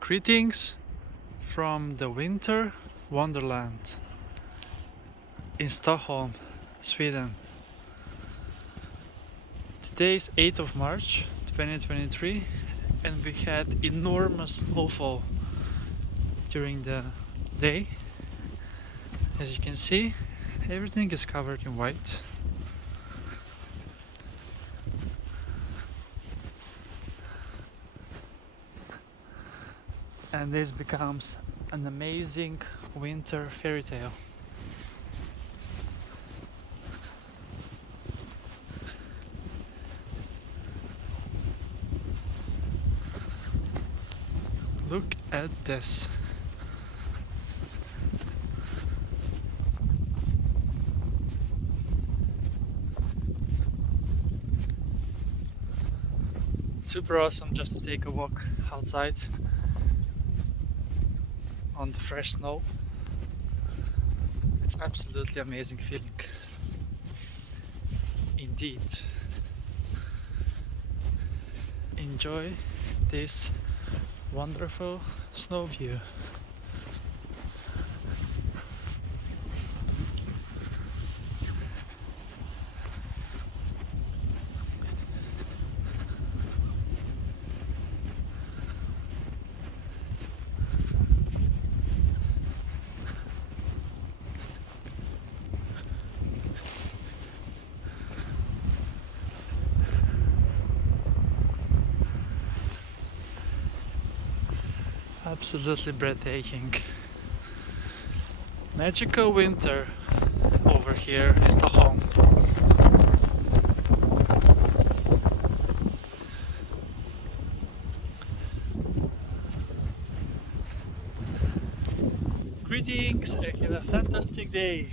Greetings from the winter Wonderland in Stockholm, Sweden. Today is 8th of March 2023 and we had enormous snowfall during the day. As you can see, everything is covered in white. And this becomes an amazing winter fairy tale. Look at this. It's super awesome just to take a walk outside on the fresh snow. It's absolutely amazing feeling. Indeed. Enjoy this wonderful snow view. Absolutely breathtaking. Magical winter over here in Stockholm. Greetings and have a fantastic day.